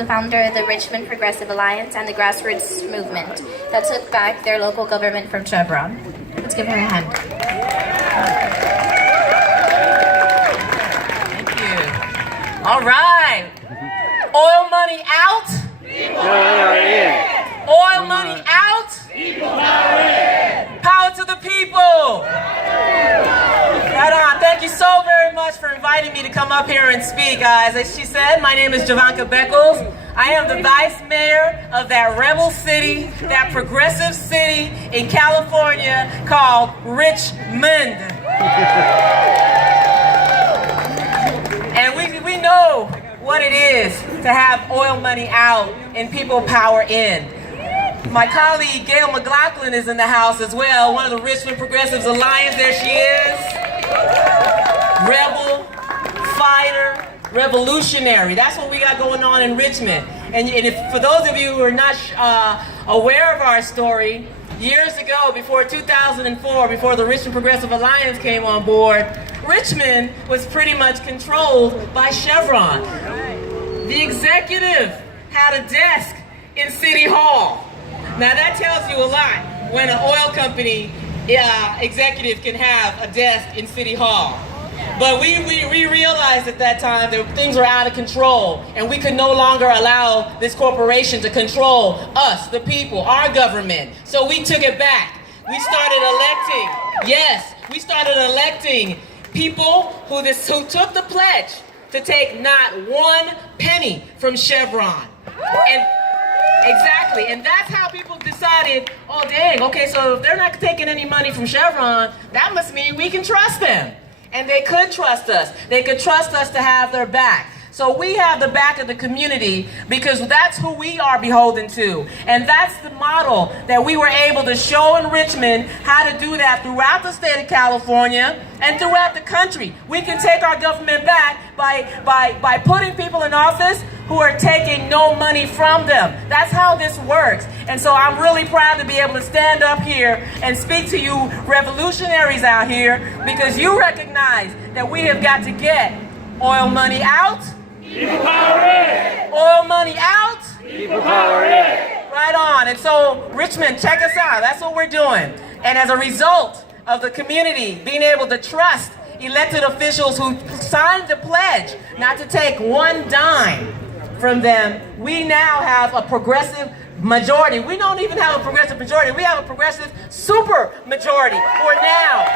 the founder of the Richmond Progressive Alliance and the grassroots movement that took back their local government from Chevron. Let's give her a hand. Thank you. All right. Oil money out. People power in. Oil money out. People power in. Power to the people. Right on. Thank you so very much for inviting me to come up here and speak, guys. As she said, my name is Javanka Beckles. I am the vice mayor of that rebel city, that progressive city in California called Richmond. And we know what it is to have oil money out and people power in. My colleague Gail McLaughlin is in the house as well, one of the Richmond Progressives Alliance. There she is. Rebel, fighter, revolutionary. That's what we got going on in Richmond. And for those of you who are not aware of our story, years ago, before 2004, before the Richmond Progressive Alliance came on board, Richmond was pretty much controlled by Chevron. The executive had a desk in City Hall. Now that tells you a lot when an oil company executive can have a desk in City Hall. But we realized at that time that things were out of control and we could no longer allow this corporation to control us, the people, our government. So we took it back. We started electing people who took the pledge to take not one penny from Chevron. Exactly, and that's how people decided, oh dang, okay, so if they're not taking any money from Chevron, that must mean we can trust them. And they could trust us. They could trust us to have their back. So we have the back of the community because that's who we are beholden to. And that's the model that we were able to show in Richmond how to do that throughout the state of California and throughout the country. We can take our government back by putting people in office who are taking no money from them. That's how this works. And so I'm really proud to be able to stand up here and speak to you revolutionaries out here because you recognize that we have got to get oil money out. People power in. Oil money out. People power in. Right on. And so, Richmond, check us out. That's what we're doing. And as a result of the community being able to trust elected officials who signed the pledge not to take one dime from them, we now have a progressive majority. We don't even have a progressive majority. We have a progressive super majority for now.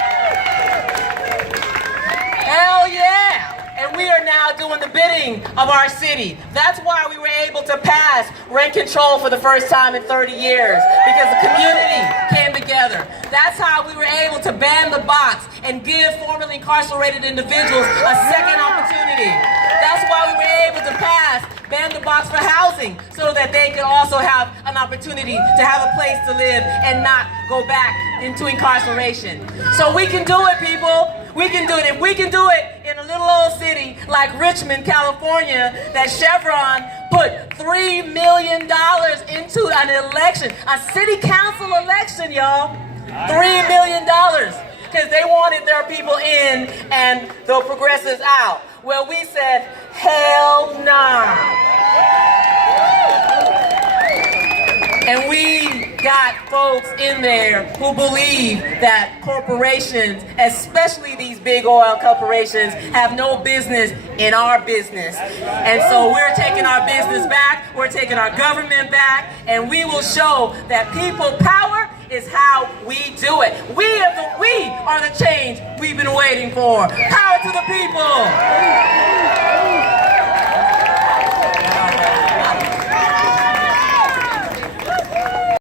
Hell yeah! And we are now doing the bidding of our city. That's why we were able to pass rent control for the first time in 30 years, because the community came together. That's how we were able to ban the box and give formerly incarcerated individuals a second opportunity. That's why we were able to ban the box for housing, so that they could also have an opportunity to have a place to live and not go back into incarceration. So we can do it, people. We can do it. If we can do it in a little old city like Richmond, California, that Chevron put $3 million into an election, a city council election, y'all. $3 million. Because they wanted their people in and the progressives out. Well, we said, hell nah. And we got folks in there who believe that corporations, especially these big oil corporations, have no business in our business. And so we're taking our business back, we're taking our government back, and we will show that people power is how we do it. We are the change we've been waiting for. Power to the people.